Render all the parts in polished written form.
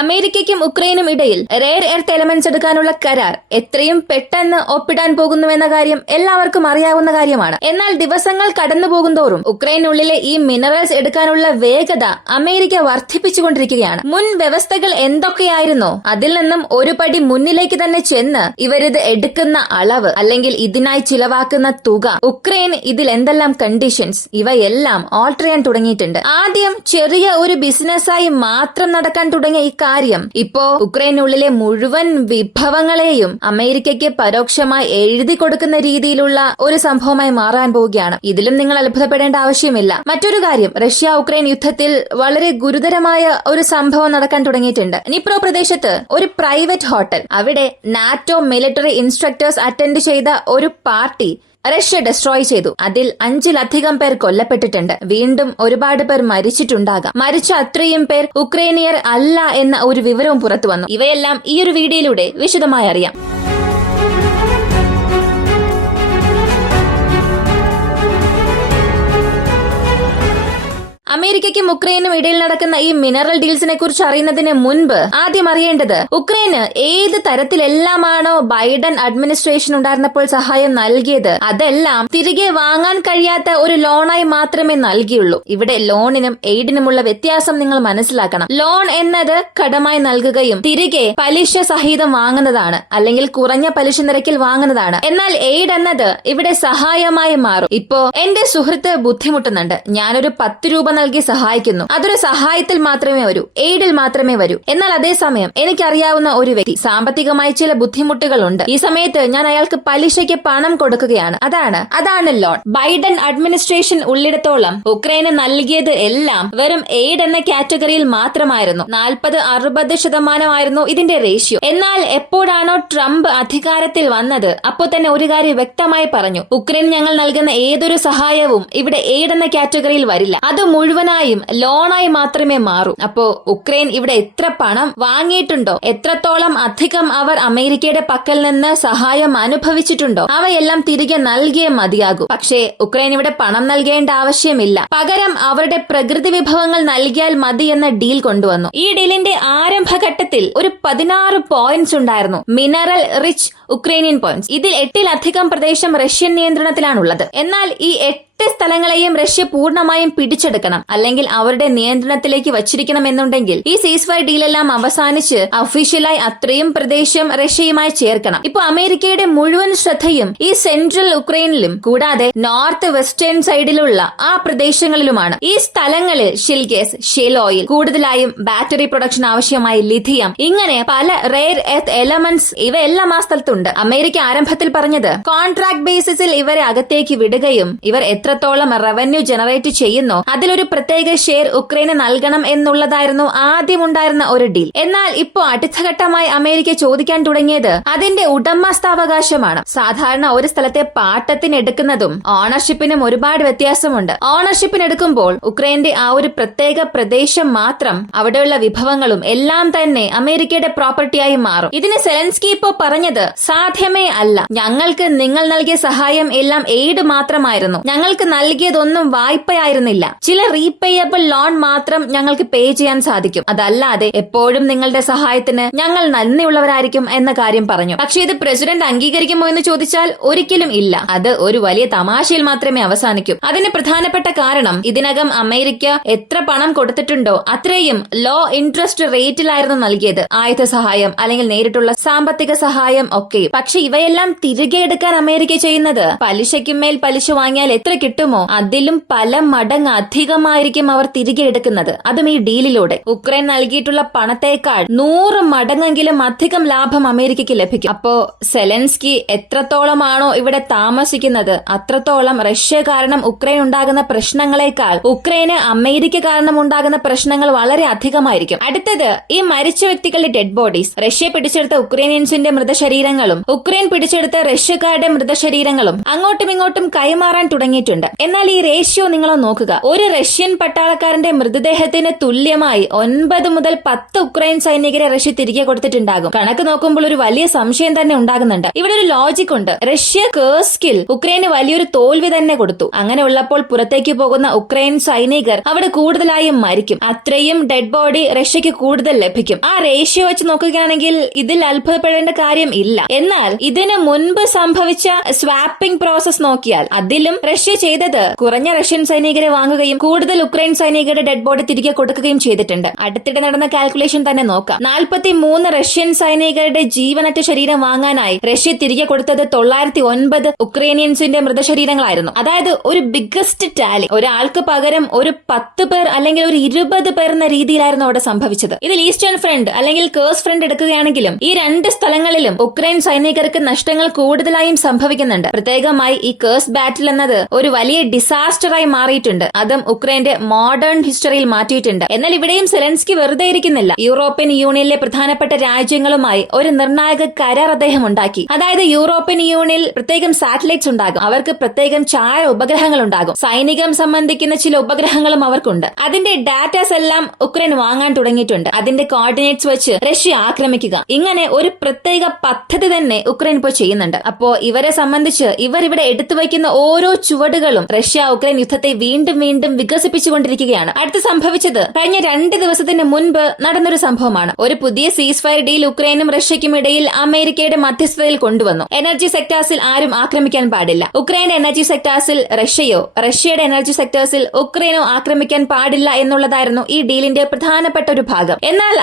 അമേരിക്കയ്ക്കും ഉക്രൈനും ഇടയിൽ rare earth elements എടുക്കാനുള്ള കരാർ എത്രയും പെട്ടെന്ന് ഒപ്പിടാൻ പോകുന്നുവെന്ന കാര്യം എല്ലാവർക്കും അറിയാവുന്ന കാര്യമാണ്. എന്നാൽ ദിവസങ്ങൾ കടന്നുപോകുന്തോറും ഉക്രൈനുള്ളിലെ ഈ മിനറൽസ് എടുക്കാനുള്ള വേഗത അമേരിക്ക വർദ്ധിപ്പിച്ചുകൊണ്ടിരിക്കുകയാണ്. മുൻ വ്യവസ്ഥകൾ എന്തൊക്കെയായിരുന്നോ അതിൽ നിന്നും ഒരു പടി മുന്നിലേക്ക് തന്നെ ചെന്ന് ഇവരിത് എടുക്കുന്ന അളവ് അല്ലെങ്കിൽ ഇതിനായി ചിലവാക്കുന്ന തുക, ഉക്രൈൻ ഇതിൽ എന്തെല്ലാം കണ്ടീഷൻസ്, ഇവയെല്ലാം ഓൾട്ടർ ചെയ്യാൻ തുടങ്ങിയിട്ടുണ്ട്. ആദ്യം ചെറിയ ഒരു ബിസിനസ്സായി മാത്രം നടക്കാൻ തുടങ്ങിയ ഈ കാര്യം ഇപ്പോ ഉക്രൈനുള്ളിലെ മുഴുവൻ വിഭവങ്ങളെയും അമേരിക്കയ്ക്ക് പരോക്ഷമായി എഴുതി കൊടുക്കുന്ന രീതിയിലുള്ള ഒരു സംഭവമായി മാറാൻ പോവുകയാണ്. ഇതിലും നിങ്ങൾ അത്ഭുതപ്പെടേണ്ട ആവശ്യമില്ല. മറ്റൊരു കാര്യം, റഷ്യ ഉക്രൈൻ യുദ്ധത്തിൽ വളരെ ഗുരുതരമായ ഒരു സംഭവം നടക്കാൻ തുടങ്ങിയിട്ടുണ്ട്. നിപ്രോ പ്രദേശത്ത് ഒരു പ്രൈവറ്റ് ഹോട്ടൽ, അവിടെ നാറ്റോ മിലിറ്ററി ഇൻസ്ട്രക്ടേഴ്സ് അറ്റൻഡ് ചെയ്ത ഒരു പാർട്ടി റഷ്യ ഡെസ്ട്രോയ് ചെയ്തു. അതിൽ 5-ലധികം പേർ കൊല്ലപ്പെട്ടിട്ടുണ്ട്. വീണ്ടും ഒരുപാട് പേർ മരിച്ചിട്ടുണ്ടാകാം. മരിച്ച അത്രയും പേർ ഉക്രൈനിയർ അല്ല എന്ന ഒരു വിവരവും പുറത്തു വന്നു. ഇവയെല്ലാം ഈ ഒരു വീഡിയോയിലൂടെ വിശദമായി അറിയാം. അമേരിക്കയ്ക്കും ഉക്രൈനും ഇടയിൽ നടക്കുന്ന ഈ മിനറൽ ഡീൽസിനെ കുറിച്ച് അറിയുന്നതിന് മുൻപ് ആദ്യം അറിയേണ്ടത്, ഉക്രൈന് ഏത് തരത്തിലെല്ലാമാണോ ബൈഡൻ അഡ്മിനിസ്ട്രേഷൻ ഉണ്ടായിരുന്നപ്പോൾ സഹായം നൽകിയത് അതെല്ലാം തിരികെ വാങ്ങാൻ കഴിയാത്ത ഒരു ലോണായി മാത്രമേ നൽകിയുള്ളൂ. ഇവിടെ ലോണിനും എയ്ഡിനുമുള്ള വ്യത്യാസം നിങ്ങൾ മനസ്സിലാക്കണം. ലോൺ എന്നത് കടമായി നൽകുകയും തിരികെ പലിശ സഹിതം വാങ്ങുന്നതാണ്, അല്ലെങ്കിൽ കുറഞ്ഞ പലിശ നിരക്കിൽ വാങ്ങുന്നതാണ്. എന്നാൽ എയ്ഡ് എന്നത് ഇവിടെ സഹായമായി മാറും. ഇപ്പോ എന്റെ സുഹൃത്ത് ബുദ്ധിമുട്ടുന്നുണ്ട്, ഞാനൊരു 10 രൂപ നൽകി സഹായിക്കുന്നു. അതൊരു സഹായത്തിൽ മാത്രമേ വരൂ, എയ്ഡിൽ മാത്രമേ വരൂ. എന്നാൽ അതേസമയം എനിക്കറിയാവുന്ന ഒരു വ്യക്തി സാമ്പത്തികമായി ചില ബുദ്ധിമുട്ടുകളുണ്ട്. ഈ സമയത്ത് ഞാൻ അയാൾക്ക് പലിശയ്ക്ക് പണം കൊടുക്കുകയാണ്. അതാണ് ലോൺ. ബൈഡൻ അഡ്മിനിസ്ട്രേഷൻ ഉള്ളിടത്തോളം ഉക്രൈന് നൽകിയത് എല്ലാം വെറും എയ്ഡ് എന്ന കാറ്റഗറിയിൽ മാത്രമായിരുന്നു. 40-60% ഇതിന്റെ റേഷ്യോ. എന്നാൽ എപ്പോഴാണോ ട്രംപ് അധികാരത്തിൽ വന്നത് അപ്പോൾ തന്നെ ഒരു കാര്യം വ്യക്തമായി പറഞ്ഞു, ഉക്രൈൻ ഞങ്ങൾ നൽകുന്ന ഏതൊരു സഹായവും ഇവിടെ എയ്ഡ് എന്ന കാറ്റഗറിയിൽ വരില്ല, അത് മുഴുവനായും ലോണായി മാത്രമേ മാറൂ. അപ്പോ ഉക്രൈൻ ഇവിടെ എത്ര പണം വാങ്ങിയിട്ടുണ്ടോ, എത്രത്തോളം അധികം അവർ അമേരിക്കയുടെ പക്കൽ നിന്ന് സഹായം അനുഭവിച്ചിട്ടുണ്ടോ അവയെല്ലാം തിരികെ നൽകിയേ മതിയാകൂ. പക്ഷേ ഉക്രൈൻ ഇവിടെ പണം നൽകേണ്ട ആവശ്യമില്ല, പകരം അവരുടെ പ്രകൃതി വിഭവങ്ങൾ നൽകിയാൽ മതി എന്ന ഡീൽ കൊണ്ടുവന്നു. ഈ ഡീലിന്റെ ആരംഭഘട്ടത്തിൽ ഒരു 16 പോയിന്റ്സ് ഉണ്ടായിരുന്നു, മിനറൽ റിച്ച് ഉക്രൈനിയൻ പോയിന്റ്സ്. ഇതിൽ 8-ലധികം പ്രദേശം റഷ്യൻ നിയന്ത്രണത്തിലാണുള്ളത്. എന്നാൽ ഈ 8 സ്ഥലങ്ങളെയും റഷ്യ പൂർണ്ണമായും പിടിച്ചെടുക്കണം, അല്ലെങ്കിൽ അവരുടെ നിയന്ത്രണത്തിലേക്ക് വച്ചിരിക്കണം എന്നുണ്ടെങ്കിൽ ഈ സീസ്ഫയർ ഡീലെല്ലാം അവസാനിച്ച് ഒഫീഷ്യലായി അത്രയും പ്രദേശം റഷ്യയുമായി ചേർക്കണം. ഇപ്പൊ അമേരിക്കയുടെ മുഴുവൻ ശ്രദ്ധയും ഈ സെൻട്രൽ ഉക്രൈനിലും കൂടാതെ നോർത്ത് വെസ്റ്റേൺ സൈഡിലുള്ള ആ പ്രദേശങ്ങളിലുമാണ്. ഈ സ്ഥലങ്ങളിൽ ഷിൽ ഗ്യാസ്, ഷെൽ ഓയിൽ, കൂടുതലായും ബാറ്ററി പ്രൊഡക്ഷൻ ആവശ്യമായ ലിഥിയം, ഇങ്ങനെ പല റെയർ എർത്ത് എലമെന്റ്സ് ഇവയെല്ലാം ആ സ്ഥലത്തുണ്ട്. അമേരിക്ക ആരംഭത്തിൽ പറഞ്ഞത് കോൺട്രാക്ട് ബേസിസിൽ ഇവരെ അകത്തേക്ക് വിടുകയും ഇവർ എത്രത്തോളം റവന്യൂ ജനറേറ്റ് ചെയ്യുന്നോ അതിലൊരു പ്രത്യേക ഷെയർ ഉക്രൈന് നൽകണം എന്നുള്ളതായിരുന്നു ആദ്യമുണ്ടായിരുന്ന ഒരു ഡീൽ. എന്നാൽ ഇപ്പോൾ അടുത്ത ഘട്ടമായി അമേരിക്ക ചോദിക്കാൻ തുടങ്ങിയത് അതിന്റെ ഉടമസ്ഥാവകാശമാണ്. സാധാരണ ഒരു സ്ഥലത്തെ പാട്ടത്തിന് എടുക്കുന്നതും ഓണർഷിപ്പിനും ഒരുപാട് വ്യത്യാസമുണ്ട്. ഓണർഷിപ്പിന് എടുക്കുമ്പോൾ ഉക്രൈന്റെ ആ ഒരു പ്രത്യേക പ്രദേശം മാത്രം, അവിടെയുള്ള വിഭവങ്ങളും എല്ലാം തന്നെ അമേരിക്കയുടെ പ്രോപ്പർട്ടിയായി മാറും. ഇതിന് സെലൻസ്കി ഇപ്പോ പറഞ്ഞത് സാധ്യമേ അല്ല, ഞങ്ങൾക്ക് നിങ്ങൾ നൽകിയ സഹായം എല്ലാം എയ്ഡ് മാത്രമായിരുന്നു, ഞങ്ങൾക്ക് നൽകിയതൊന്നും വായ്പയായിരുന്നില്ല, ചില റീപേയബിൾ ലോൺ മാത്രം ഞങ്ങൾക്ക് പേ ചെയ്യാൻ സാധിക്കും, അതല്ലാതെ എപ്പോഴും നിങ്ങളുടെ സഹായത്തിന് ഞങ്ങൾ നന്ദിയുള്ളവരായിരിക്കും എന്ന കാര്യം പറഞ്ഞു. പക്ഷേ ഇത് പ്രസിഡന്റ് അംഗീകരിക്കുമോ എന്ന് ചോദിച്ചാൽ ഒരിക്കലും ഇല്ല. അത് ഒരു വലിയ തമാശയിൽ മാത്രമേ അവസാനിക്കൂ. അതിന് പ്രധാനപ്പെട്ട കാരണം, ഇതിനകം അമേരിക്ക എത്ര പണം കൊടുത്തിട്ടുണ്ടോ അത്രയും ലോ ഇൻട്രസ്റ്റ് റേറ്റിലായിരുന്നു നൽകിയത്, ആയുധ സഹായം അല്ലെങ്കിൽ നേരിട്ടുള്ള സാമ്പത്തിക സഹായം ഒക്കെയും. പക്ഷെ ഇവയെല്ലാം തിരികെ എടുക്കാൻ അമേരിക്ക ചെയ്യുന്നത് പലിശയ്ക്കുമേൽ പലിശ വാങ്ങിയാൽ എത്ര കിട്ടുമോ അതിലും പല മടങ്ങ് അധികമായിരിക്കും അവർ തിരികെ എടുക്കുന്നത്, അതും ഈ ഡീലിലൂടെ. ഉക്രൈൻ നൽകിയിട്ടുള്ള പണത്തേക്കാൾ 100 മടങ്ങെങ്കിലും അധികം ലാഭം അമേരിക്കയ്ക്ക് ലഭിക്കും. അപ്പോ സെലൻസ്കി എത്രത്തോളമാണോ ഇവിടെ താമസിക്കുന്നത് അത്രത്തോളം റഷ്യ കാരണം ഉക്രൈൻ ഉണ്ടാകുന്ന പ്രശ്നങ്ങളെക്കാൾ ഉക്രൈന് അമേരിക്ക കാരണം ഉണ്ടാകുന്ന പ്രശ്നങ്ങൾ വളരെ അധികമായിരിക്കും. അടുത്തത്, ഈ മരിച്ച വ്യക്തികളുടെ ഡെഡ് ബോഡീസ്. റഷ്യ പിടിച്ചെടുത്ത ഉക്രൈനിയൻസിന്റെ മൃതശരീരങ്ങളും ഉക്രൈൻ പിടിച്ചെടുത്ത റഷ്യക്കാരുടെ മൃതശരീരങ്ങളും അങ്ങോട്ടും ഇങ്ങോട്ടും കൈമാറാൻ തുടങ്ങിയിട്ടുണ്ട്. ചെയ്തിട്ടുണ്ട്. എന്നാൽ ഈ റേഷ്യോ നിങ്ങൾ നോക്കുക. ഒരു റഷ്യൻ പട്ടാളക്കാരന്റെ മൃതദേഹത്തിന് തുല്യമായി 9 മുതൽ 10 ഉക്രൈൻ സൈനികരെ റഷ്യ തിരികെ കൊടുത്തിട്ടുണ്ടാകും. കണക്ക് നോക്കുമ്പോൾ ഒരു വലിയ സംശയം തന്നെ ഉണ്ടാകുന്നുണ്ട്. ഇവിടെ ഒരു ലോജിക് ഉണ്ട്. റഷ്യ കേഴ്സ്കിൽ ഉക്രൈന് വലിയൊരു തോൽവി തന്നെ കൊടുത്തു. അങ്ങനെ ഉള്ളപ്പോൾ പുറത്തേക്ക് പോകുന്ന ഉക്രൈൻ സൈനികർ അവിടെ കൂടുതലായും മരിക്കും. അത്രയും ഡെഡ് ബോഡി റഷ്യക്ക് കൂടുതൽ ലഭിക്കും. ആ റേഷ്യോ വെച്ച് നോക്കുകയാണെങ്കിൽ ഇതിൽ അത്ഭുതപ്പെടേണ്ട കാര്യം ഇല്ല. എന്നാൽ ഇതിനു മുൻപ് സംഭവിച്ച സ്വാപ്പിംഗ് പ്രോസസ് നോക്കിയാൽ അതിലും റഷ്യ ചെയ്തത് കുറഞ്ഞ റഷ്യൻ സൈനികരെ വാങ്ങുകയും കൂടുതൽ ഉക്രൈൻ സൈനികരുടെ ഡെഡ് ബോഡി തിരികെ കൊടുക്കുകയും ചെയ്തിട്ടുണ്ട്. അടുത്തിടെ നടന്ന കാൽക്കുലേഷൻ തന്നെ നോക്കാം. 43 റഷ്യൻ സൈനികരുടെ ജീവനറ്റ ശരീരം വാങ്ങാനായി റഷ്യ തിരികെ കൊടുത്തത് 909 ഉക്രൈനിയൻസിന്റെ മൃതശരീരങ്ങളായിരുന്നു. അതായത് ഒരു ബിഗ്ഗസ്റ്റ് ടാലി. ഒരാൾക്ക് പകരം ഒരു 10 പേർ അല്ലെങ്കിൽ ഒരു 20 പേർ എന്ന രീതിയിലായിരുന്നു അവിടെ സംഭവിച്ചത്. ഇതിൽ ഈസ്റ്റേൺ ഫ്രണ്ട് അല്ലെങ്കിൽ കേഴ്സ് ഫ്രണ്ട് എടുക്കുകയാണെങ്കിലും ഈ 2 സ്ഥലങ്ങളിലും ഉക്രൈൻ സൈനികർക്ക് നഷ്ടങ്ങൾ കൂടുതലായും സംഭവിക്കുന്നുണ്ട്. പ്രത്യേകമായി ഈ കേഴ്സ് ബാറ്റിൽ എന്നത് ഒരു വലിയ ഡിസാസ്റ്ററായി മാറിയിട്ടുണ്ട്. അതും ഉക്രൈന്റെ മോഡേൺ ഹിസ്റ്ററിയിൽ മാറ്റിയിട്ടുണ്ട്. എന്നാൽ ഇവിടെയും സെലൻസ്കി വെറുതെ ഇരിക്കുന്നില്ല. യൂറോപ്യൻ യൂണിയനിലെ പ്രധാനപ്പെട്ട രാജ്യങ്ങളുമായി ഒരു നിർണായക കരാർ അദ്ദേഹം ഉണ്ടാക്കി. അതായത് യൂറോപ്യൻ യൂണിയനിൽ പ്രത്യേകം സാറ്റലൈറ്റ്സ് ഉണ്ടാകും. അവർക്ക് പ്രത്യേകം ചാര ഉപഗ്രഹങ്ങൾ ഉണ്ടാകും. സൈനികം സംബന്ധിക്കുന്ന ചില ഉപഗ്രഹങ്ങളും അവർക്കുണ്ട്. അതിന്റെ ഡാറ്റാസ് എല്ലാം ഉക്രൈൻ വാങ്ങാൻ തുടങ്ങിയിട്ടുണ്ട്. അതിന്റെ കോർഡിനേറ്റ്സ് വെച്ച് റഷ്യ ആക്രമിക്കുക. ഇങ്ങനെ ഒരു പ്രത്യേക പദ്ധതി തന്നെ ഉക്രൈൻ ഇപ്പോൾ ചെയ്യുന്നുണ്ട്. അപ്പോ ഇവരെ സംബന്ധിച്ച് ഇവർ ഇവിടെ എടുത്തു വയ്ക്കുന്ന ഓരോ ചുവടുകളും റഷ്യ ഉക്രൈൻ യുദ്ധത്തെ വീണ്ടും വീണ്ടും വികസിപ്പിച്ചുകൊണ്ടിരിക്കുകയാണ്. അടുത്ത് സംഭവിച്ചത് കഴിഞ്ഞ 2 ദിവസത്തിന് മുൻപ് നടന്നൊരു സംഭവമാണ്. ഒരു പുതിയ സീസ് ഫയർ ഡീൽ ഉക്രൈനും റഷ്യയ്ക്കും ഇടയിൽ അമേരിക്കയുടെ മധ്യസ്ഥതയിൽ കൊണ്ടുവന്നു. എനർജി സെക്ടേഴ്സിൽ ആരും ആക്രമിക്കാൻ പാടില്ല. ഉക്രൈന്റെ എനർജി സെക്ടേഴ്സിൽ റഷ്യയോ റഷ്യയുടെ എനർജി സെക്ടേഴ്സിൽ ഉക്രൈനോ ആക്രമിക്കാൻ പാടില്ല എന്നുള്ളതായിരുന്നു ഈ ഡീലിന്റെ പ്രധാനപ്പെട്ട ഒരു ഭാഗം. എന്നാൽ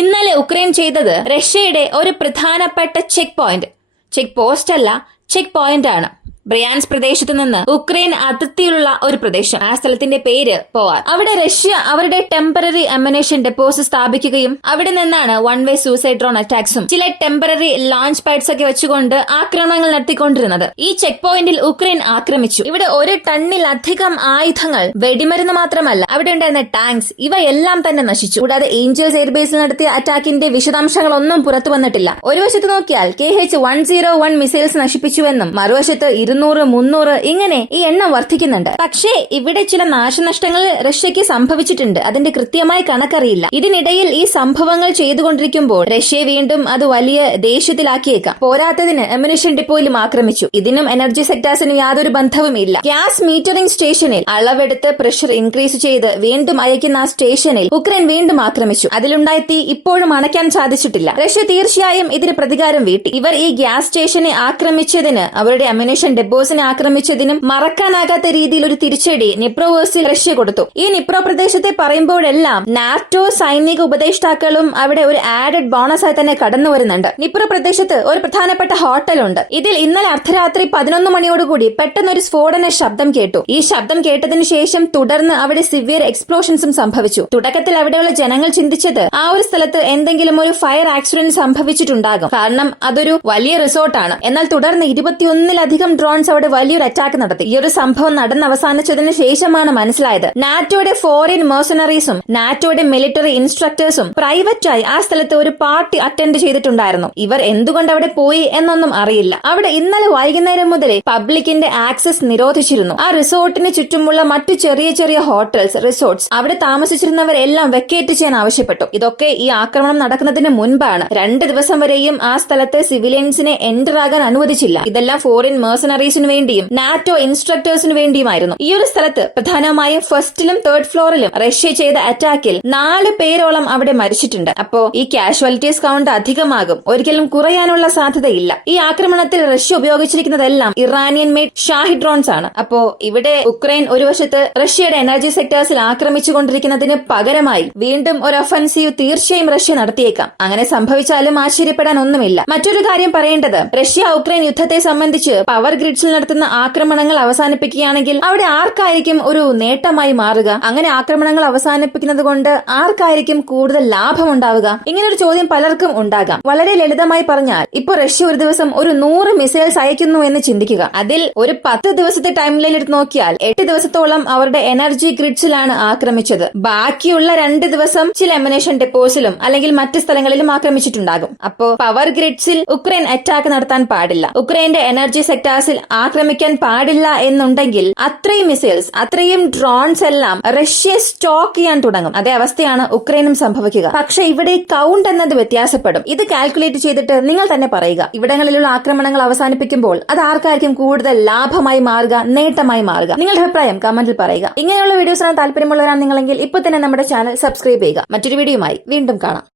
ഇന്നലെ ഉക്രൈൻ ചെയ്തത് റഷ്യയുടെ ഒരു പ്രധാനപ്പെട്ട ചെക്ക് പോസ്റ്റ് അല്ല, ചെക്ക് പോയിന്റ് ആണ്. ബ്രിയാൻസ് പ്രദേശത്ത് നിന്ന് ഉക്രൈൻ അതിർത്തിയിലുള്ള ഒരു പ്രദേശം. ആ സ്ഥലത്തിന്റെ പേര് പോവാർ. അവിടെ റഷ്യ അവരുടെ ടെമ്പററി അമ്യുനേഷൻ ഡെപ്പോസ് സ്ഥാപിക്കുകയും അവിടെ നിന്നാണ് വൺ വേ സൂസൈഡ് ഡ്രോൺ അറ്റാക്സും ചില ടെമ്പററി ലോഞ്ച് പാഡ്സ് ഒക്കെ വെച്ചുകൊണ്ട് ആക്രമണങ്ങൾ നടത്തിക്കൊണ്ടിരുന്നത്. ഈ ചെക്ക് പോയിന്റിൽ ഉക്രൈൻ ആക്രമിച്ചു. ഇവിടെ 1 ടണ്ണിലധികം ആയുധങ്ങൾ, വെടിമരുന്ന് മാത്രമല്ല അവിടെ ഉണ്ടായിരുന്ന ടാങ്ക്സ്, ഇവയെല്ലാം തന്നെ നശിച്ചു. കൂടാതെ ഏഞ്ചൽസ് എയർബേസിൽ നടത്തിയ അറ്റാക്കിന്റെ വിശദാംശങ്ങളൊന്നും പുറത്തു വന്നിട്ടില്ല. ഒരു വശത്ത് നോക്കിയാൽ KH-101 മിസൈൽസ് നശിപ്പിച്ചുവെന്നും മറുവശത്ത് 200, 300 ഇങ്ങനെ ഈ എണ്ണം വർദ്ധിക്കുന്നുണ്ട്. പക്ഷേ ഇവിടെ ചില നാശനഷ്ടങ്ങൾ റഷ്യക്ക് സംഭവിച്ചിട്ടുണ്ട്. അതിന്റെ കൃത്യമായ കണക്കറിയില്ല. ഇതിനിടയിൽ ഈ സംഭവങ്ങൾ ചെയ്തുകൊണ്ടിരിക്കുമ്പോൾ റഷ്യ വീണ്ടും അത് വലിയ ദേഷ്യത്തിലാക്കിയേക്കാം. പോരാത്തതിന് അമ്യുനിഷൻ ഡിപ്പോയിലും ആക്രമിച്ചു. ഇതിനും എനർജി സെക്ടേഴ്സിനും യാതൊരു ബന്ധവുമില്ല. ഗ്യാസ് മീറ്ററിംഗ് സ്റ്റേഷനിൽ അളവെടുത്ത് പ്രഷർ ഇൻക്രീസ് ചെയ്ത് വീണ്ടും അയക്കുന്ന ആ സ്റ്റേഷനിൽ ഉക്രൈൻ വീണ്ടും ആക്രമിച്ചു. അതിലുണ്ടായ തീ ഇപ്പോഴും അണയ്ക്കാൻ സാധിച്ചിട്ടില്ല. റഷ്യ തീർച്ചയായും ഇതിന് പ്രതികാരം വീട്ടി. ഇവർ ഈ ഗ്യാസ് സ്റ്റേഷനെ ആക്രമിച്ചതിന്, അവരുടെ അമ്യുനിഷൻ ഡെപ്പോസിനെ ആക്രമിച്ചതിനും മറക്കാനാകാത്ത രീതിയിൽ ഒരു തിരിച്ചടി നിപ്രോവേഴ്സിൽ റഷ്യ കൊടുത്തു. ഈ നിപ്രോ പ്രദേശത്തെ പറയുമ്പോഴെല്ലാം നാറ്റോ സൈനിക ഉപദേഷ്ടാക്കളും അവിടെ ഒരു ആഡഡ് ബോണസ് ആയി തന്നെ കടന്നു വരുന്നുണ്ട്. നിപ്രോ പ്രദേശത്ത് ഒരു പ്രധാനപ്പെട്ട ഹോട്ടലുണ്ട്. ഇതിൽ ഇന്നലെ അർദ്ധരാത്രി 11 മണിയോടുകൂടി പെട്ടെന്ന് ഒരു സ്ഫോടന ശബ്ദം കേട്ടു. ഈ ശബ്ദം കേട്ടതിനു ശേഷം തുടർന്ന് അവിടെ സിവിയർ എക്സ്പ്ലോഷൻസും സംഭവിച്ചു. തുടക്കത്തിൽ അവിടെയുള്ള ജനങ്ങൾ ചിന്തിച്ചത് ആ ഒരു സ്ഥലത്ത് എന്തെങ്കിലും ഒരു ഫയർ ആക്സിഡന്റ് സംഭവിച്ചിട്ടുണ്ടാകും. കാരണം അതൊരു വലിയ റിസോർട്ടാണ്. എന്നാൽ തുടർന്ന് 21-ലധികം ഡ്രോൺസ് അവിടെ വലിയൊരു അറ്റാക്ക് നടത്തി. ഈ ഒരു സംഭവം നടന്ന് അവസാനിച്ചതിന് ശേഷമാണ് മനസ്സിലായത് നാറ്റോയുടെ ഫോറിൻ മെർസണറീസും നാറ്റോയുടെ മിലിറ്ററി ഇൻസ്ട്രക്ടേഴ്സും പ്രൈവറ്റായി ആ സ്ഥലത്ത് ഒരു പാർട്ടി അറ്റൻഡ് ചെയ്തിട്ടുണ്ടായിരുന്നു. ഇവർ എന്തുകൊണ്ട് അവിടെ പോയി എന്നൊന്നും അറിയില്ല. അവിടെ ഇന്നലെ വൈകുന്നേരം മുതലേ പബ്ലിക്കിന്റെ ആക്സസ് നിരോധിച്ചിരുന്നു. ആ റിസോർട്ടിന് ചുറ്റുമുള്ള മറ്റു ചെറിയ ചെറിയ ഹോട്ടൽസ്, റിസോർട്ട്സ്, അവിടെ താമസിച്ചിരുന്നവരെല്ലാം വെക്കേറ്റ് ചെയ്യാൻ ആവശ്യപ്പെട്ടു. ഇതൊക്കെ ഈ ആക്രമണം നടക്കുന്നതിന് മുൻപാണ്. 2 ദിവസം വരെയും ആ സ്ഥലത്തെ സിവിലിയൻസിനെ എൻറ്റർ ആകാൻ അനുവദിച്ചില്ല. ഇതെല്ലാം ഫോറിൻ മെർസണറീസിനു വേണ്ടിയും നാറ്റോ ഇൻസ്ട്രക്ടേഴ്സിനു വേണ്ടിയുമായിരുന്നു. ഈ ഒരു സ്ഥലത്ത് പ്രധാനമായും 1st-ലും 3rd ഫ്ലോറിലും റഷ്യ ചെയ്ത അറ്റാക്കിൽ 4 പേരോളം അവിടെ മരിച്ചിട്ടുണ്ട്. അപ്പോ ഈ കാഷ്വാലിറ്റീസ് കൗണ്ട് അധികമാകും, ഒരിക്കലും കുറയാനുള്ള സാധ്യതയില്ല. ഈ ആക്രമണത്തിൽ റഷ്യ ഉപയോഗിച്ചിരിക്കുന്നതെല്ലാം ഇറാനിയൻ മെയ്ഡ് ഷാഹിദ് ഡ്രോൺസ് ആണ്. അപ്പോ ഇവിടെ ഉക്രൈൻ ഒരു വശത്ത് റഷ്യയുടെ എനർജി സെക്ടേഴ്സിൽ ആക്രമിച്ചുകൊണ്ടിരിക്കുന്നതിന് പകരമായി വീണ്ടും ഒരു ഒഫൻസീവ് തീർച്ചയായും റഷ്യ നടത്തിയേക്കാം. അങ്ങനെ സംഭവിച്ചാലും ആശ്ചര്യപ്പെടാൻ ഒന്നുമില്ല. മറ്റൊരു കാര്യം പറയേണ്ടത്, റഷ്യ ഉക്രൈൻ യുദ്ധത്തെ സംബന്ധിച്ച് പവർ ഗ്രിഡ്സിൽ നടത്തുന്ന ആക്രമണങ്ങൾ അവസാനിപ്പിക്കുകയാണെങ്കിൽ അവിടെ ആർക്കായിരിക്കും ഒരു നേട്ടമായി മാറുക? അങ്ങനെ ആക്രമണങ്ങൾ അവസാനിപ്പിക്കുന്നത് കൊണ്ട് ആർക്കായിരിക്കും കൂടുതൽ ലാഭമുണ്ടാവുക? ഇങ്ങനൊരു ചോദ്യം പലർക്കും ഉണ്ടാകാം. വളരെ ലളിതമായി പറഞ്ഞാൽ, ഇപ്പോൾ റഷ്യ ഒരു ദിവസം ഒരു 100 മിസൈൽസ് അയക്കുന്നു എന്ന് ചിന്തിക്കുക. അതിൽ ഒരു 10 ദിവസത്തെ ടൈം ലൈൻ എടുത്ത് നോക്കിയാൽ 8 ദിവസത്തോളം അവരുടെ എനർജി ഗ്രിഡ്സിലാണ് ആക്രമിച്ചത്. ബാക്കിയുള്ള 2 ദിവസം ചില അമ്യുനിഷൻ ഡെപ്പോസിലും അല്ലെങ്കിൽ മറ്റ് സ്ഥലങ്ങളിലും ആക്രമിച്ചിട്ടുണ്ടാകും. അപ്പോ പവർ ഗ്രിഡ്സിൽ ഉക്രൈൻ അറ്റാക്ക് നടത്താൻ പാടില്ല. ഉക്രൈന്റെ എനർജി സെക്ടേഴ്സിൽ ആക്രമിക്കാൻ പാടില്ല എന്നുണ്ടെങ്കിൽ അത്രയും മിസൈൽസ്, അത്രയും ഡ്രോൺസ് എല്ലാം റഷ്യ സ്റ്റോക്ക് ചെയ്യാൻ തുടങ്ങും. അതേ അവസ്ഥയാണ് ഉക്രൈനും സംഭവിക്കുക. പക്ഷെ ഇവിടെ കൗണ്ട് എന്നത് വ്യത്യാസപ്പെടും. ഇത് കാൽക്കുലേറ്റ് ചെയ്തിട്ട് നിങ്ങൾ തന്നെ പറയുക. ഇവിടങ്ങളിലുള്ള ആക്രമണങ്ങൾ അവസാനിപ്പിക്കുമ്പോൾ അത് ആർക്കായിരിക്കും കൂടുതൽ ലാഭമായി മാറുക, നേട്ടമായി മാറുക? നിങ്ങളുടെ അഭിപ്രായം കമന്റിൽ പറയുക. ഇങ്ങനെയുള്ള വീഡിയോസിനാണ് താല്പര്യമുള്ളവരാണ് നിങ്ങളെങ്കിൽ ഇപ്പോൾ തന്നെ നമ്മുടെ ചാനൽ സബ്സ്ക്രൈബ് ചെയ്യുക. മറ്റൊരു വീഡിയോയുമായി വീണ്ടും കാണാം.